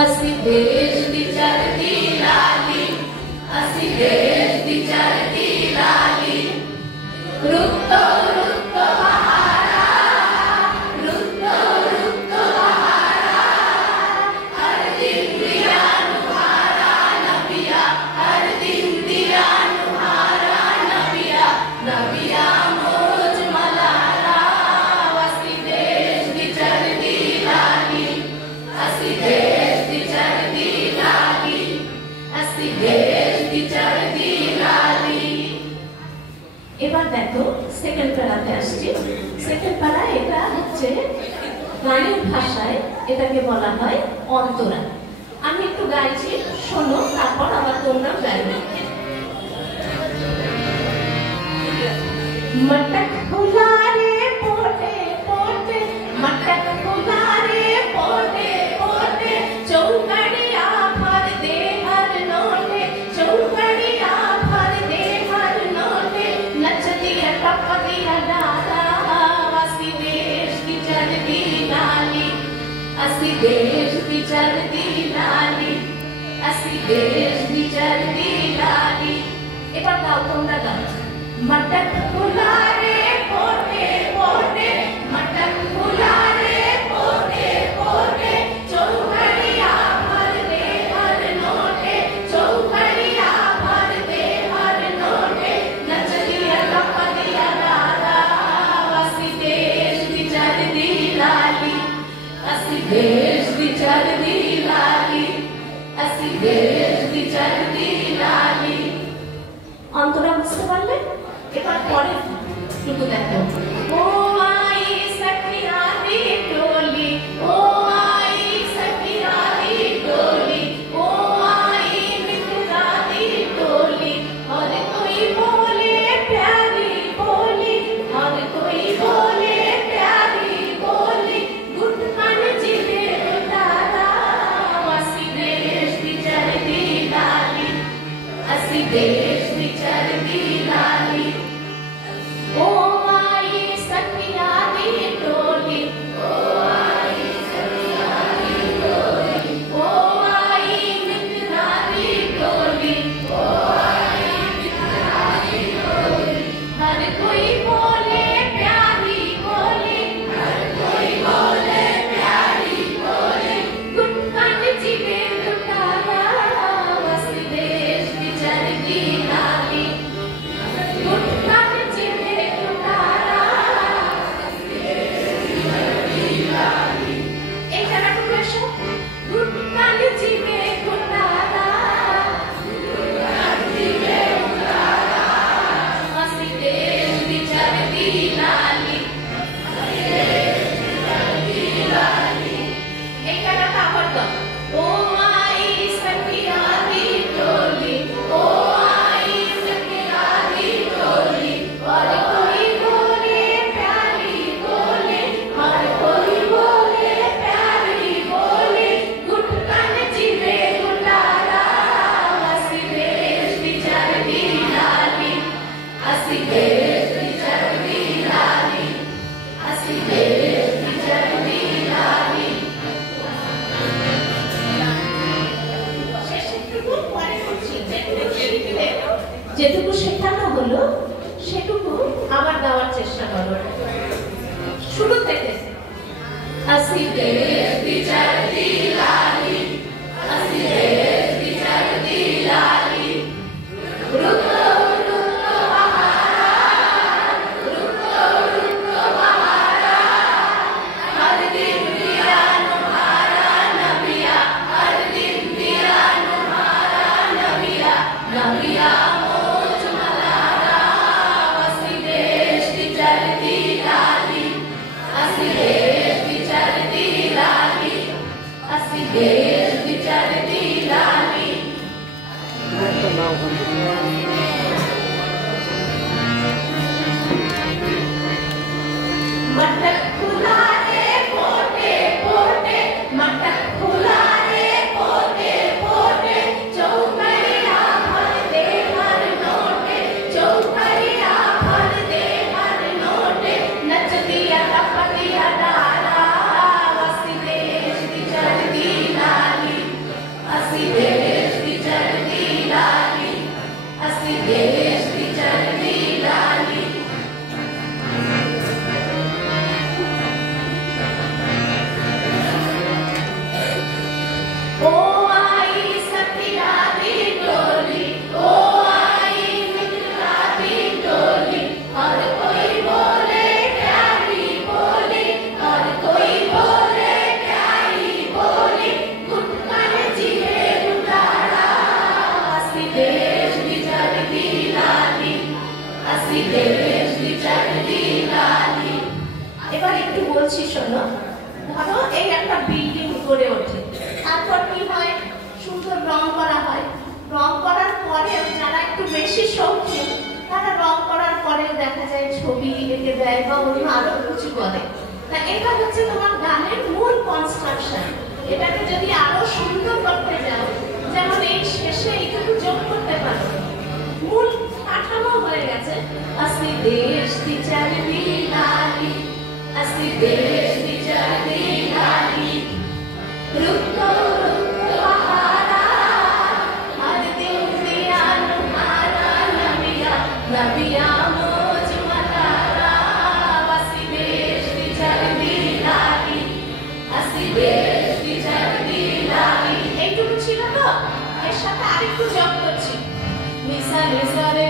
असी देश दी चढ़ती लाली, असी देश दी चढ़ती लाली। रुतो रुतो बहारा, रुतो रुतो बहारा, हर दिन दिया नुहारा नबिया, हर दिन दिया नुहारा नबिया, नबिया मौज मलारा। असी देश दी चढ़ती लाली, असी देश दी चढ़ती लाली, असी देश दी चढ़ती लाली। এবার দেখো সেকেন্ড প্যারাতে আসছি। সেকেন্ড প্যারা এটা হচ্ছে গানের ভাষায় এটাকে বলা হয় অন্তরা। আমি একটু গাইছি, শোনো, তারপর আবার তোমরা গাইবে। मटक फुलारे पोटे पोटे, मटक फुलारे पोटे पोटे, चौकड़िया भर दे हर नोटे, चौकड़िया भर दे हर नोटे, नचदिया टपदिया डाला। असी देश की चढ़ती लाली, असी देश की चढ़ती लाली, असी देश की चढ़ती लाली। এবার গাও, তোমরা গাও। मटक फुलारे पोटे पोटे, मटक फुलारे पोटे पोटे, चौकड़िया भर दे हर नोटे, चौकड़िया भर दे हर नोटे, नचदिया टपदिया डाला। असी देश दी चढ़ती लाली, असी देश दी चढ़ती लाली, असी देश दी चढ़ती लाली। অন্তরা বুঝতে পারলে? এবার পরে শুধু দেখো। ও আই সখিয়া দি टोली, ও আই সখিয়া দি टोली, ও আই মিত্রা দি टोली, हर कोई बोले प्यारी बोली, हर कोई बोले प्यारी बोली, गुट मन जिले उतारा। असी देश दी चढ़ती लाली, असी देश दी चढ़ती लाली। ओ आई सखिया दी टोली, ओ आई सखिया दी टोली, ओ आई मित्रा दी टोली, ओ आई मित्रा दी टोली, हर कोई बोले प्यारी बोली, हर कोई बोले प्यारी बोली, गुटकन जीवे लुटारा। असी देश दी चढ़ती लाली, गुटकन जीवे लुटारा। एक जरा टुकड़े शो, गुटकन जीवे लुटारा, गुटकन जीवे लुटारा। असी देश दी चढ़ती लाली, असी देश दी चढ़ती लाली। एक जरा कावड़ का। ओ आई सखिया दी टोली, ओ आई सखिया दी टोली, हर कोई बोले प्यारी बोले, हर कोई बोले प्यारी बोले, गुटकन जीवे लुटारा। असी देश दी चढ़ती लाली, असी देश दी चढ़ती लाली, असी देश दी चढ़ती लाली। যেটুকু শেখানো হলো সেটুকু আবার গাওয়ার চেষ্টা করো শুরু থেকে। असी देश दी चढ़ती लाली, असी देश दी चढ़ती लाली। रुतो रुतो बहारा, रुतो रुतो बहारा, हर दिन दिया नुहारा नबिया, हर दिन दिया नुहारा नबिया, नबिया मौज मलारा। असी देश दी चढ़ती लाली, असी देश दी चढ़ती लाली, असी देश বলছি শোনো। ধরো এই একটা বিল্ডিং গড়ে ওঠে, তারপর কি হয়, সুন্দর রং করা হয়। রং করার পরে যারা একটু বেশি শৌখিন তারা রং করার পরেও দেখা যায় ছবি এঁকে দেয় বা অন্য আরো কিছু করে। তা এটা হচ্ছে তোমার গানের মূল কনস্ট্রাকশন। এটাকে যদি আরো সুন্দর করতে যাও, যেমন এই শেষে এইটুকু যোগ করতে পারো, মূল কাঠামো হয়ে গেছে। আসি দেশ বিচার বিলালি, আসি দেশ বিচার বিলালি, রুক্তো রুক্তো হারা, হর দিন দিয়া তোমারা নবিয়া, নবিয়া মোজ মাতারা, আসি দেশ বিচার বিলালি, আসি দেশ বিচার বিলালি। এইটুকু ছিল তো, এর সাথে আরেকটু যোগ করছি। নিসা নিসা রে